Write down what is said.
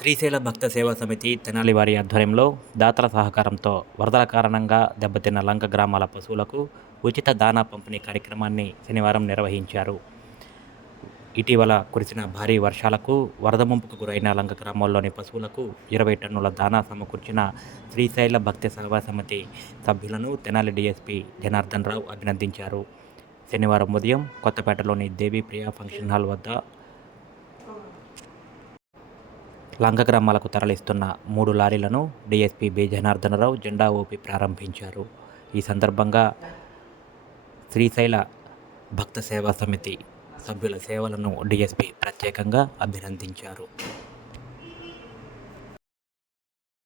శ్రీశైల భక్త సేవా సమితి తెనాలి వారి ఆధ్వర్యంలో దాతల సహకారంతో వరదల కారణంగా దెబ్బతిన్న లంక గ్రామాల పశువులకు ఉచిత దానా పంపిణీ కార్యక్రమాన్ని శనివారం నిర్వహించారు. ఇటీవల కురిసిన భారీ వర్షాలకు వరద ముంపుకు గురైన లంక గ్రామాల్లోని పశువులకు 20 టన్నుల దానా సమకూర్చిన శ్రీశైల భక్త సేవా సమితి సభ్యులను తెనాలి డీఎస్పీ జనార్దన్ రావు అభినందించారు. శనివారం ఉదయం కొత్తపేటలోని దేవీప్రియ ఫంక్షన్ హాల్ వద్ద లంక గ్రామాలకు తరలిస్తున్న 3 లారీలను డీఎస్పీ బి జనార్దన్ రావు జెండా ఊపి ప్రారంభించారు. ఈ సందర్భంగా శ్రీశైల భక్త సేవా సమితి సభ్యుల సేవలను డీఎస్పీ ప్రత్యేకంగా అభినందించారు.